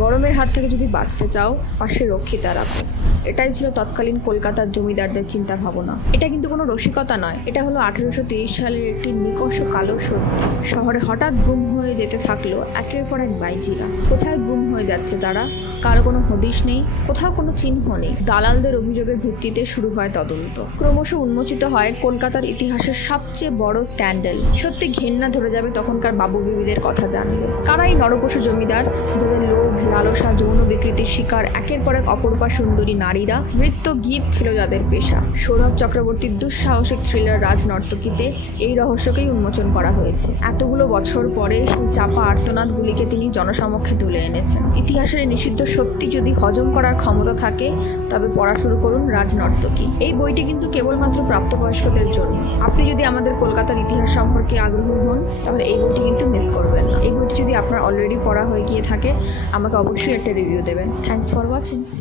গরমের হাত থেকে যদি বাঁচতে চাও পাশে রক্ষিতা রাখো। এটাই ছিল তৎকালীন কলকাতার জমিদারদের চিন্তা ভাবনা। এটা কিন্তু কোনো রসিকতা নয়, এটা হলো 1830 সালের একটি নিকষ কালো সত্যি। শহরে হঠাৎ গুম হয়ে যেতে থাকলো একের পর এক বাইজিরা। কোথায় গুম হয়ে যাচ্ছে তারা? কারো কোনো হদিশ নেই, কোথাও কোনো চিহ্ন নেই। দালালদের অভিযোগের ভিত্তিতে শুরু হয় তদন্ত। ক্রমশ উন্মোচিত হয় কলকাতার ইতিহাসের সবচেয়ে বড় স্ক্যান্ডেল। সত্যি ঘেন্না ধরে যাবে তখনকার বাবু বিবিদের কথা জানলে। কারা এই নরপশু জমিদার, যাদের লোভ, লালসা, যৌন বিকৃতির শিকার একের পর এক অপরূপা সুন্দরী নারীরা? নৃত্য গীত ছিল যাদের পেশা। সৌরভ চক্রবর্তীর দুঃসাহসিক থ্রিলার রাজনর্তকীতে এই রহস্যকেই উন্মোচন করা হয়েছে। এতগুলো বছর পরে সেই চাপা আর্তনাদগুলিকে তিনি জনসমক্ষে তুলে এনেছেন। ইতিহাসের নিষিদ্ধ সত্যি যদি হজম করার ক্ষমতা থাকে তবে পড়া শুরু করুন রাজনর্তকী। এই বইটি কিন্তু কেবলমাত্র প্রাপ্তবয়স্কদের জন্য। আপনি যদি আমাদের কলকাতার ইতিহাস সম্পর্কে আগ্রহী হন তাহলে এই বইটি কিন্তু মিস করবেন না। এই বইটি যদি আপনার অলরেডি পড়া হয়ে গিয়ে থাকে আমাকে অবশ্যই একটা রিভিউ দেবেন। Thanks for watching.